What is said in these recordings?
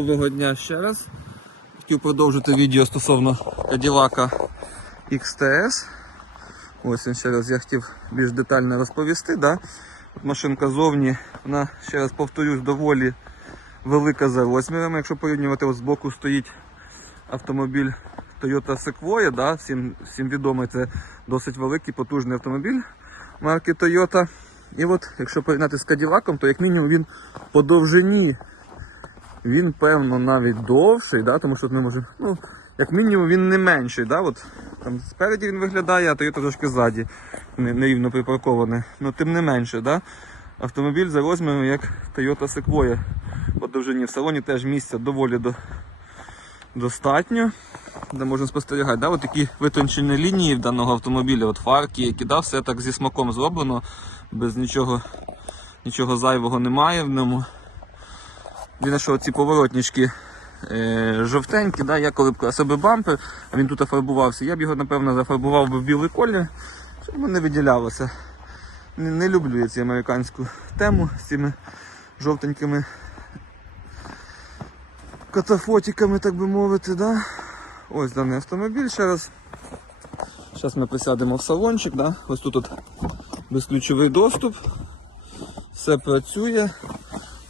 Доброго дня ще раз. Хотів продовжити відео стосовно Cadillac XTS. Ось він ще раз я хотів більш детально розповісти. Да? От машинка зовні, вона, ще раз повторюсь, доволі велика за розмірами. Якщо порівнювати, от збоку стоїть автомобіль Toyota Sequoia, да? всім, всім відомий, це досить великий, потужний автомобіль марки Toyota. І от, якщо порівняти з Cadillac, то як мінімум він по довжині він, певно, навіть довший, да? тому що ми можемо, ну, як мінімум він не менший. Да? От, там спереді він виглядає, а Toyota трошки ззаді, не- нерівно припарковане. Ну, тим не менше, да? автомобіль за розміром як Toyota Sequoia. По довжині в салоні теж місця доволі до, достатньо, де можна спостерігати. Да? От такі витончені лінії в даного автомобіля, от фарки, які да, все так зі смаком зроблено, без нічого, нічого зайвого немає в ньому. Єдине, що ці поворотнички е, жовтенькі, да, я коли б би бампер, а він тут фарбувався, я б його, напевно, зафарбував би в білий колір, щоб не виділялося. Не, не люблю я цю американську тему з цими жовтенькими катафотиками, так би мовити. Да? Ось даний автомобіль ще раз. Зараз ми присядемо в салончик, да? ось тут от безключовий доступ. Все працює.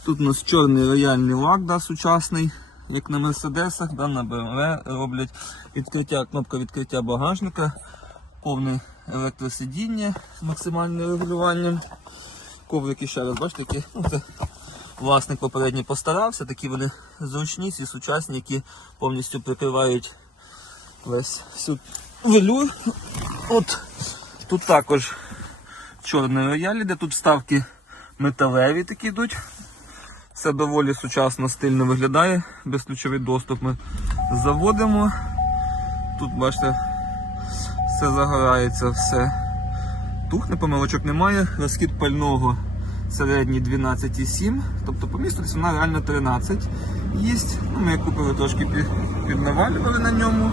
Тут у нас чорний рояльний лак, да, сучасний, як на Мерседесах, да, на BMW роблять відкриття, кнопка відкриття багажника, повне електросидіння з максимальним регулюванням. Коврики ще раз, бачите, які ну, це власник попередній постарався, такі вони зручні, всі сучасні, які повністю прикривають весь всю велюр. От тут також чорний рояль іде, тут вставки металеві такі йдуть. Все доволі сучасно, стильно виглядає. Безключовий доступ ми заводимо. Тут, бачите, все загорається, все тухне, помилочок немає. Розхід пального середній 12,7. Тобто по місту вона реально 13 їсть. Ну, ми купили трошки під, піднавалювали на ньому.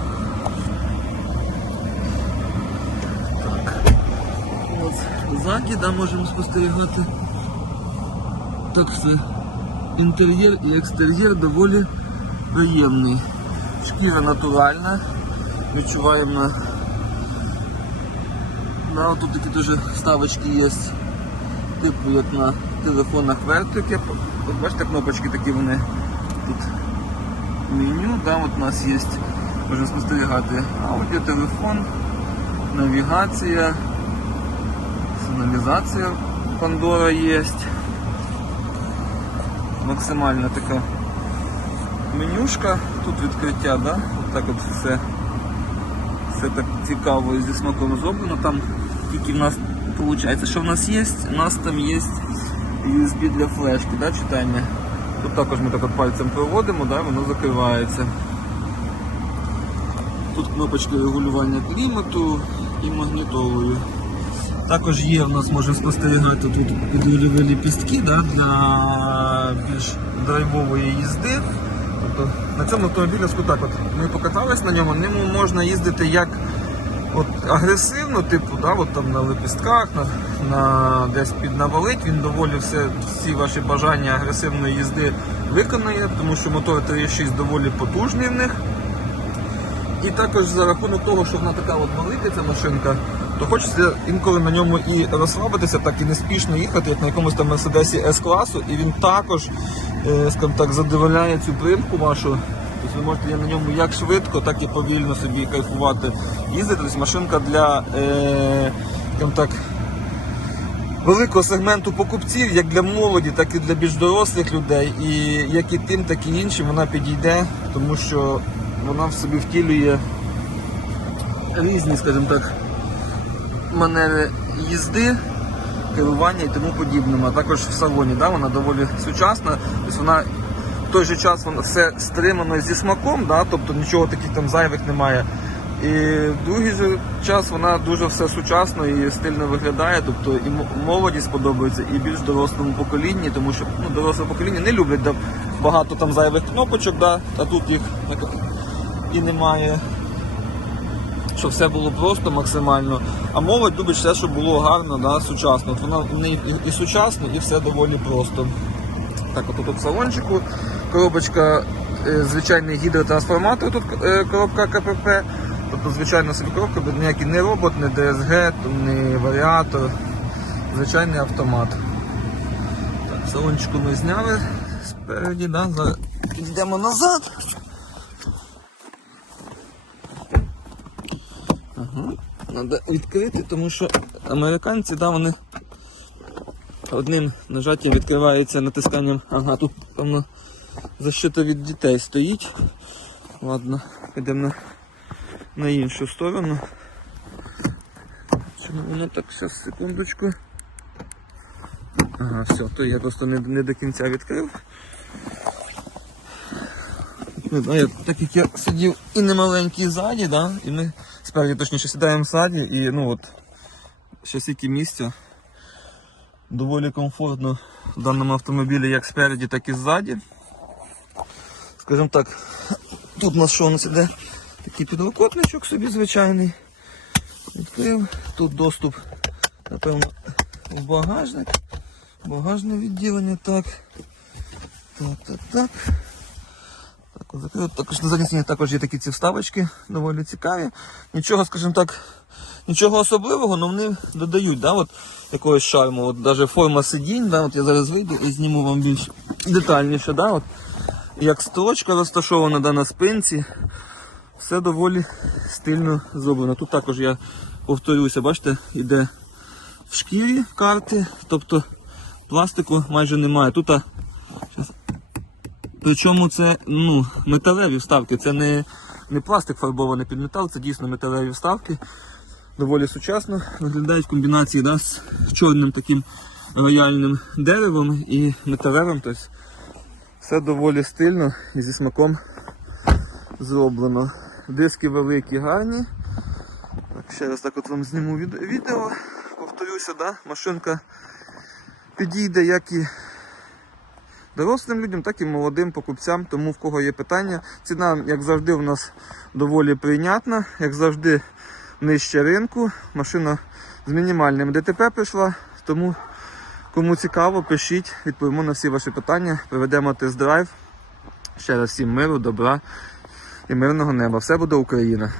Так. От, ззаді, можемо спостерігати. Так все інтер'єр і екстер'єр доволі приємний. Шкіра натуральна. Відчуваємо. Да, тут такі дуже вставочки є, типу як на телефонах вертики. От бачите, кнопочки такі вони тут меню, да, от у нас є, можна спостерігати аудіотелефон, навігація, сигналізація Pandora є максимальна така менюшка, тут відкриття, да? от так от все, все так цікаво і зі смаком зроблено. Там тільки в нас виходить, що в нас є, у нас там є USB для флешки, да, читання. Тут також ми так от пальцем проводимо, да, воно закривається. Тут кнопочки регулювання клімату і магнітолою. Також є у нас можемо спостерігати тут підрульові ліпістки да, для більш драйвової їзди. Тобто на цьому автомобілі так от ми покатались на ньому, ним можна їздити як от, агресивно, типу, да, от, там, на лепістках, на, на, десь піднавалить, він доволі все, всі ваші бажання агресивної їзди виконує, тому що мотор 3.6 доволі потужний в них. І також за рахунок того, що вона така от велика ця машинка, то хочеться інколи на ньому і розслабитися, так і неспішно їхати, як на якомусь там Мерседесі С-класу, і він також, е, скажімо так, задовольняє цю примку вашу. Тобто ви можете на ньому як швидко, так і повільно собі кайфувати їздити. Тобто машинка для е, так, великого сегменту покупців, як для молоді, так і для більш дорослих людей. І як і тим, так і іншим вона підійде, тому що вона в собі втілює різні, скажімо так, манери їзди, керування і тому подібному. А також в салоні, да, вона доволі сучасна. Тобто вона в той же час вона все стримано зі смаком, да, тобто нічого таких там зайвих немає. І в другий же час вона дуже все сучасно і стильно виглядає, тобто і молоді сподобається, і більш дорослому поколінні, тому що ну, доросле покоління не люблять да, багато там зайвих кнопочок, да, а тут їх і немає. Щоб все було просто максимально. А молодь любить все, щоб було гарно, да, сучасно. От вона неї і, і сучасно, і все доволі просто. Так, от тут салончику коробочка е, звичайний гідротрансформатор, тут е, коробка КПП. Тобто звичайна собі коробка, ніякий не робот, не ДСГ, не варіатор. Звичайний автомат. Так, салончику ми зняли спереді, да? зараз йдемо назад. Треба відкрити, тому що американці, да, вони одним нажаттям відкривається натисканням. Ага, тут певно защита від дітей стоїть. Ладно, підемо на, на іншу сторону. Чому воно так, зараз секундочку. Ага, все, то я просто не, не до кінця відкрив. Не знаю, так як я сидів і не маленький ззаді, да? і ми спереді точніше сідаємо ззаді, і ну от ще скільки місця. Доволі комфортно в даному автомобілі як спереді, так і ззаді. Скажімо так, тут у нас що у нас іде? Такий підлокотничок собі звичайний. Відкрив. Тут доступ, напевно, в багажник. Багажне відділення, так. Так, так, так. Так, закрив. Також на задній також є такі ці вставочки, доволі цікаві. Нічого, скажімо так, нічого особливого, але вони додають, да, от, якогось шарму. От навіть форма сидінь, да, от я зараз вийду і зніму вам більш детальніше, да, от, як строчка розташована да, на спинці. Все доволі стильно зроблено. Тут також я повторюся, бачите, іде в шкірі карти, тобто пластику майже немає. Тут а. Причому це ну, металеві вставки, це не, не пластик фарбований під метал, це дійсно металеві вставки. Доволі сучасно виглядають в комбінації да, з чорним таким рояльним деревом і металевим. Тобто все доволі стильно і зі смаком зроблено. Диски великі, гарні. Так, ще раз так от вам зніму відео. Повторюся, да? машинка підійде як і дорослим людям, так і молодим покупцям. Тому в кого є питання. Ціна, як завжди, у нас доволі прийнятна, як завжди, нижче ринку. Машина з мінімальним ДТП прийшла. Тому кому цікаво, пишіть, відповімо на всі ваші питання, проведемо тест-драйв. Ще раз всім миру, добра і мирного неба. Все буде Україна.